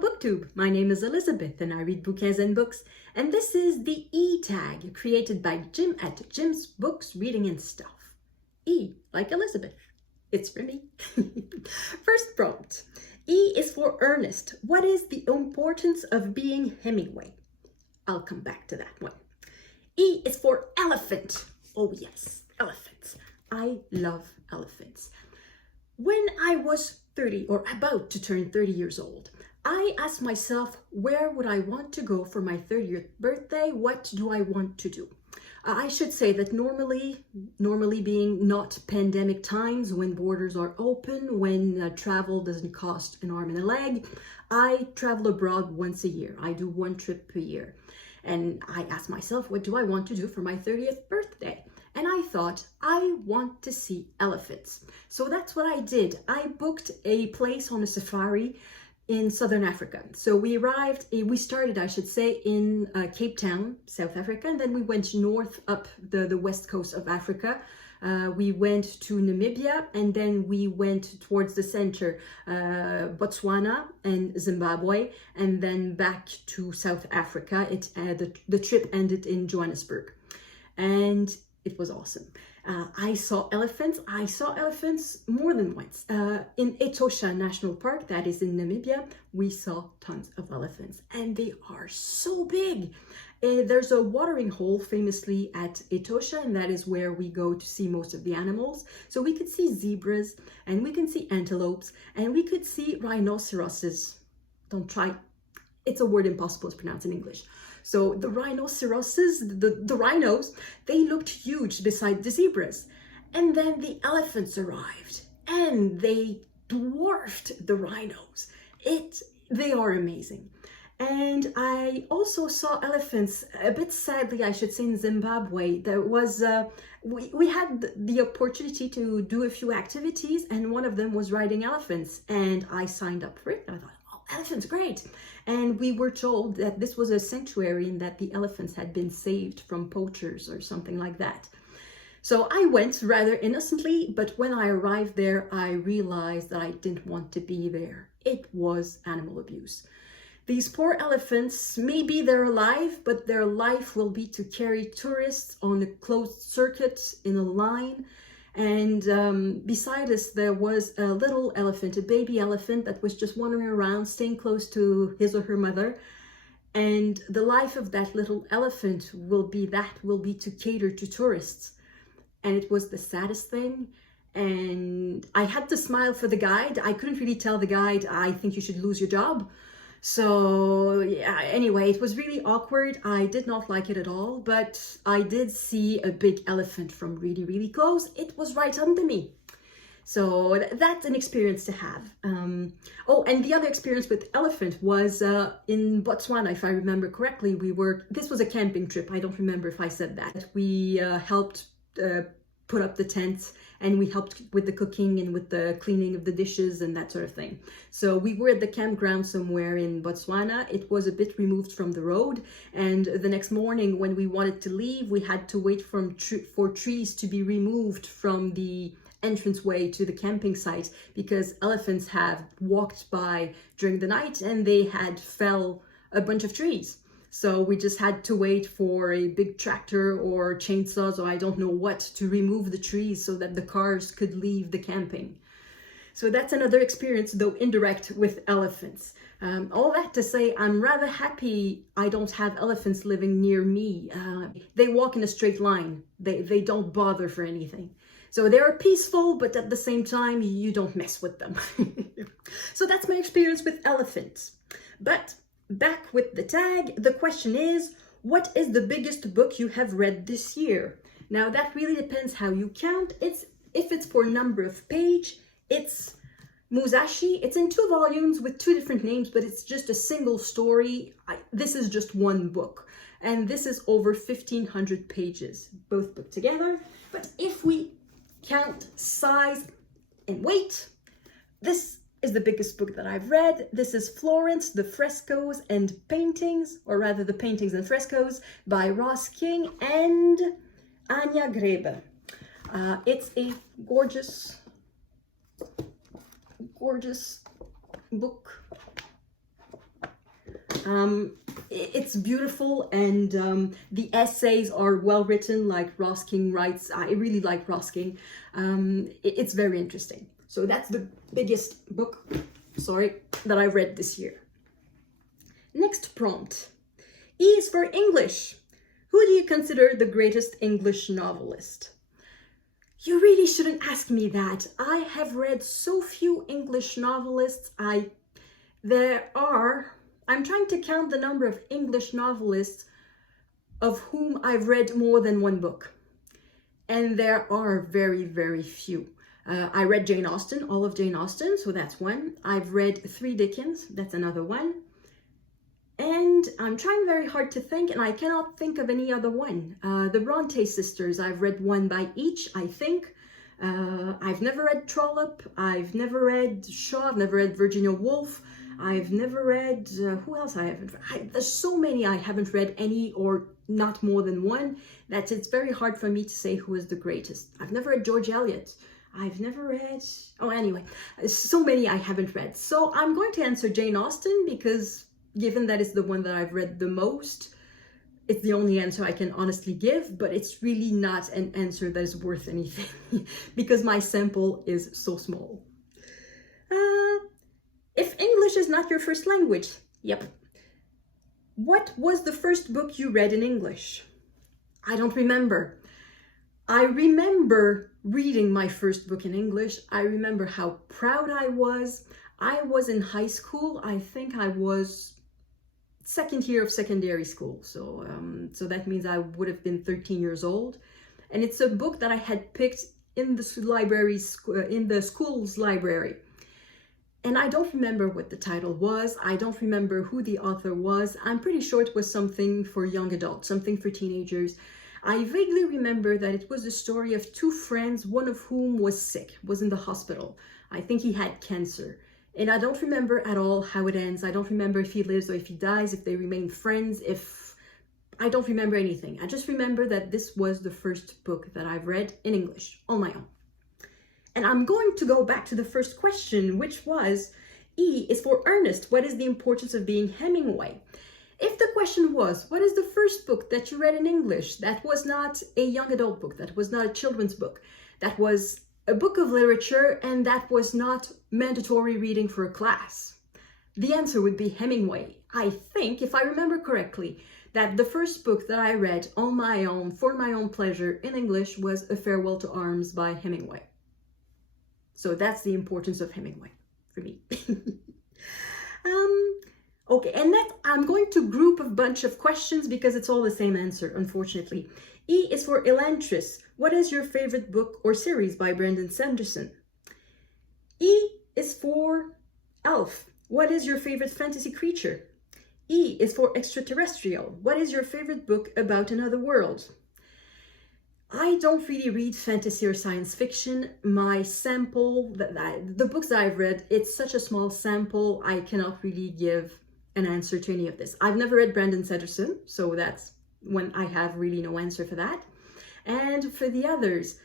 BookTube. My name is Elizabeth and I read bouquins and books. And this is the E tag created by Jim at Jim's Books, Reading and Stuff. E, like Elizabeth. It's for me. First prompt. E is for Ernest. What is the importance of being Hemingway? I'll come back to that one. E is for elephant. Oh yes, elephants. I love elephants. When I was 30 or about to turn 30 years old, I asked myself, where would I want to go for my 30th birthday? What do I want to do? I should say that normally being not pandemic times, when borders are open, when travel doesn't cost an arm and a leg, I travel abroad once a year. I do one trip per year. And I asked myself, what do I want to do for my 30th birthday? And I thought, I want to see elephants. So that's what I did. I booked a place on a safari in Southern Africa. So we started, I should say, in Cape Town, South Africa, and then we went north up the west coast of Africa. We went to Namibia, and then we went towards the center, Botswana and Zimbabwe, and then back to South Africa. The trip ended in Johannesburg, and it was awesome. I saw elephants. I saw elephants more than once. In Etosha National Park, that is in Namibia, we saw tons of elephants, and they are so big. There's a watering hole famously at Etosha, and that is where we go to see most of the animals. So we could see zebras, and we can see antelopes, and we could see rhinoceroses. Don't try. It's a word impossible to pronounce in English. So the rhinoceroses, the rhinos, they looked huge beside the zebras. And then the elephants arrived and they dwarfed the rhinos. They are amazing. And I also saw elephants, a bit sadly, I should say, in Zimbabwe. There was, we had the opportunity to do a few activities, and one of them was riding elephants, and I signed up for it. I thought, elephants, great. And we were told that this was a sanctuary and that the elephants had been saved from poachers or something like that. So I went rather innocently, but when I arrived there, I realized that I didn't want to be there. It was animal abuse. These poor elephants, maybe they're alive, but their life will be to carry tourists on a closed circuit in a line. And beside us, there was a little elephant, a baby elephant that was just wandering around, staying close to his or her mother. And the life of that little elephant will be to cater to tourists. And it was the saddest thing. And I had to smile for the guide. I couldn't really tell the guide, I think you should lose your job. So yeah, anyway, it was really awkward. I did not like it at all, but I did see a big elephant from really, really close. It was right under me. So that's an experience to have. Oh, and the other experience with elephant was in Botswana, if I remember correctly. This was a camping trip. I don't remember if I said that. We helped put up the tent, and we helped with the cooking and with the cleaning of the dishes and that sort of thing. So we were at the campground somewhere in Botswana. It was a bit removed from the road, and the next morning when we wanted to leave, we had to wait for trees to be removed from the entranceway to the camping site, because elephants have walked by during the night and they had felled a bunch of trees. So we just had to wait for a big tractor or chainsaws or I don't know what to remove the trees so that the cars could leave the camping. So that's another experience, though indirect, with elephants. All that to say, I'm rather happy I don't have elephants living near me. They walk in a straight line. They don't bother for anything. So they're peaceful, but at the same time, you don't mess with them. So that's my experience with elephants. But back with the tag, the question is, what is the biggest book you have read this year? Now that really depends how you count. If it's for number of page, it's Musashi. It's in 2 volumes with 2 different names, but it's just a single story. This is just one book, and this is over 1,500 pages, both put together. But if we count size and weight, this is the biggest book that I've read. This is Florence, the Frescoes and Paintings, or rather the Paintings and Frescoes by Ross King and Anya Grebe. It's a gorgeous book. It's beautiful, and the essays are well written, like Ross King writes. I really like Ross King. It's very interesting. So that's the biggest book, that I read this year. Next prompt. E is for English. Who do you consider the greatest English novelist? You really shouldn't ask me that. I have read so few English novelists. I'm trying to count the number of English novelists of whom I've read more than one book. And there are very, very few. I read Jane Austen, all of Jane Austen, so that's one. I've read 3 Dickens, that's another one. And I'm trying very hard to think, and I cannot think of any other one. The Bronte sisters, I've read one by each, I think. I've never read Trollope, I've never read Shaw, I've never read Virginia Woolf, I've never read, who else I haven't read? There's so many I haven't read any or not more than one that it's very hard for me to say who is the greatest. I've never read George Eliot. I've never read, anyway, so many I haven't read. So I'm going to answer Jane Austen because given that it's the one that I've read the most, it's the only answer I can honestly give, but it's really not an answer that is worth anything because my sample is so small. If English is not your first language, yep. What was the first book you read in English? I don't remember. I remember reading my first book in English. I remember how proud I was. I was in high school. I think I was second year of secondary school. So that means I would have been 13 years old. And it's a book that I had picked in the school's library. And I don't remember what the title was. I don't remember who the author was. I'm pretty sure it was something for young adults, something for teenagers. I vaguely remember that it was the story of 2 friends, one of whom was sick, was in the hospital. I think he had cancer. And I don't remember at all how it ends. I don't remember if he lives or if he dies, if they remain friends, I don't remember anything. I just remember that this was the first book that I've read in English on my own. And I'm going to go back to the first question, which was, E is for Ernest. What is the importance of being Hemingway? If the question was, what is the first book that you read in English? That was not a young adult book. That was not a children's book. That was a book of literature, and that was not mandatory reading for a class. The answer would be Hemingway. I think, if I remember correctly, that the first book that I read on my own, for my own pleasure in English, was A Farewell to Arms by Hemingway. So that's the importance of Hemingway for me. Okay, and that I'm going to group a bunch of questions because it's all the same answer, unfortunately. E is for Elantris. What is your favorite book or series by Brandon Sanderson? E is for Elf. What is your favorite fantasy creature? E is for Extraterrestrial. What is your favorite book about another world? I don't really read fantasy or science fiction. My sample, the books that I've read, it's such a small sample, I cannot really give an answer to any of this. I've never read Brandon Sanderson, so that's when I have really no answer for that. And for the others,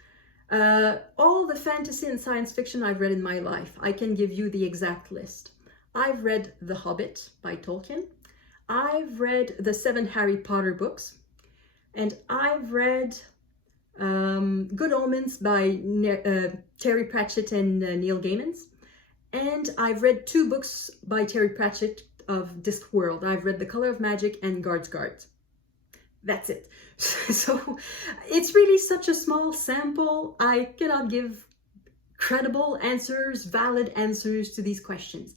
all the fantasy and science fiction I've read in my life, I can give you the exact list. I've read The Hobbit by Tolkien. I've read the 7 Harry Potter books. And I've read Good Omens by Terry Pratchett and Neil Gaiman. And I've read 2 books by Terry Pratchett of Discworld. I've read The Color of Magic and Guard's Guard. That's it. So it's really such a small sample. I cannot give credible answers, valid answers to these questions.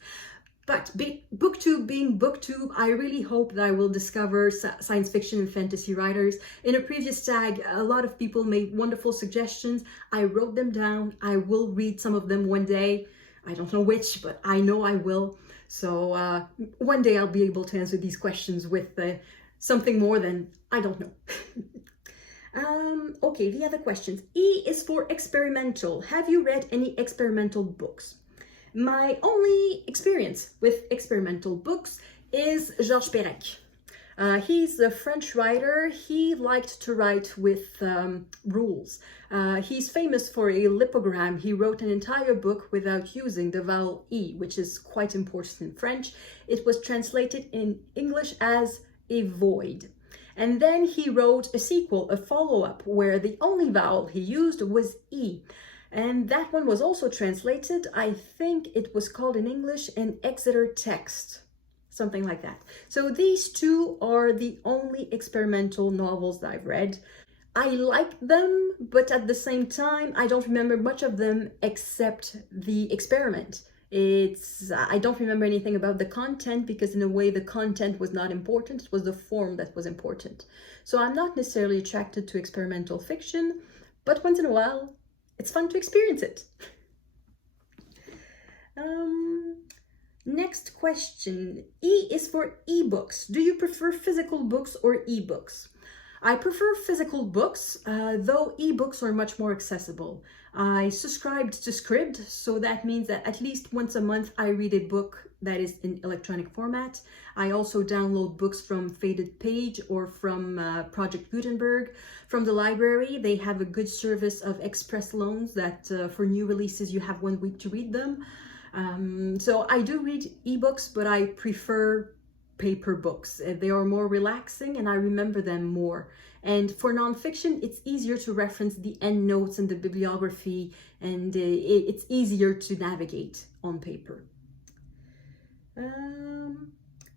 But BookTube being BookTube, I really hope that I will discover science fiction and fantasy writers. In a previous tag, a lot of people made wonderful suggestions. I wrote them down. I will read some of them one day. I don't know which, but I know I will. So one day I'll be able to answer these questions with something more than, I don't know. Okay, the other questions. E is for experimental. Have you read any experimental books? My only experience with experimental books is Georges Perec. He's a French writer. He liked to write with rules. He's famous for a lipogram. He wrote an entire book without using the vowel E, which is quite important in French. It was translated in English as a void. And then he wrote a sequel, a follow-up, where the only vowel he used was E. And that one was also translated, I think it was called in English, an Exeter text. Something like that. So these two are the only experimental novels that I've read. I like them, but at the same time, I don't remember much of them except the experiment. I don't remember anything about the content because in a way the content was not important, it was the form that was important. So I'm not necessarily attracted to experimental fiction, but once in a while, it's fun to experience it. Next question. E is for ebooks. Do you prefer physical books or ebooks? I prefer physical books, though ebooks are much more accessible. I subscribed to Scribd, so that means that at least once a month I read a book that is in electronic format. I also download books from Faded Page or from Project Gutenberg. From the library, they have a good service of express loans that for new releases you have 1 week to read them. So I do read ebooks, but I prefer paper books. They are more relaxing and I remember them more. And for nonfiction, it's easier to reference the endnotes and the bibliography, and it's easier to navigate on paper.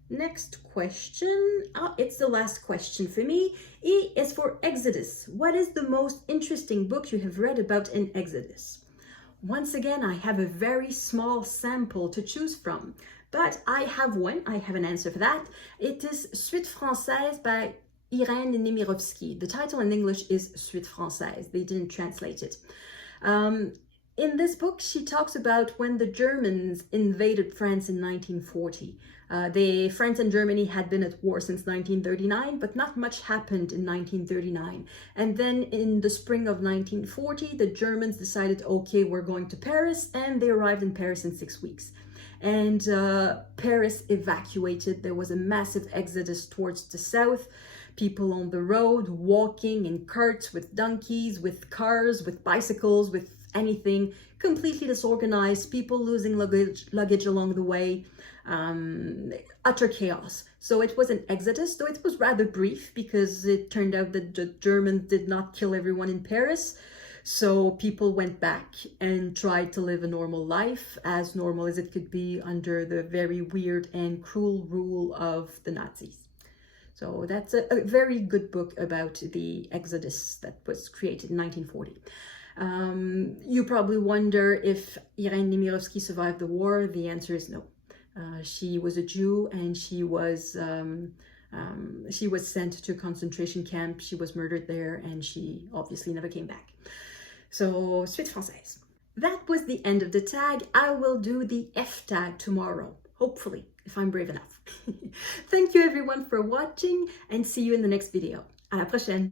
Next question. It's the last question for me. E is for Exodus. What is the most interesting book you have read about an Exodus? Once again, I have a very small sample to choose from, but I have one. I have an answer for that. It is Suite Française by Irène Nemirovsky. The title in English is Suite Française. They didn't translate it. In this book, she talks about when the Germans invaded France in 1940. France and Germany had been at war since 1939, but not much happened in 1939. And then in the spring of 1940, the Germans decided, okay, we're going to Paris, and they arrived in Paris in 6 weeks. And Paris evacuated. There was a massive exodus towards the south. People on the road, walking in carts, with donkeys, with cars, with bicycles, with anything, completely disorganized, people losing luggage along the way, utter chaos. So it was an exodus, though it was rather brief because it turned out that the Germans did not kill everyone in Paris. So people went back and tried to live a normal life, as normal as it could be under the very weird and cruel rule of the Nazis. So that's a very good book about the exodus that was created in 1940. You probably wonder if Irène Nemirovsky survived the war. The answer is no. She was a Jew and she was sent to a concentration camp. She was murdered there and she obviously never came back. So, Suite Française. That was the end of the tag. I will do the F tag tomorrow, hopefully, if I'm brave enough. Thank you everyone for watching and see you in the next video. À la prochaine!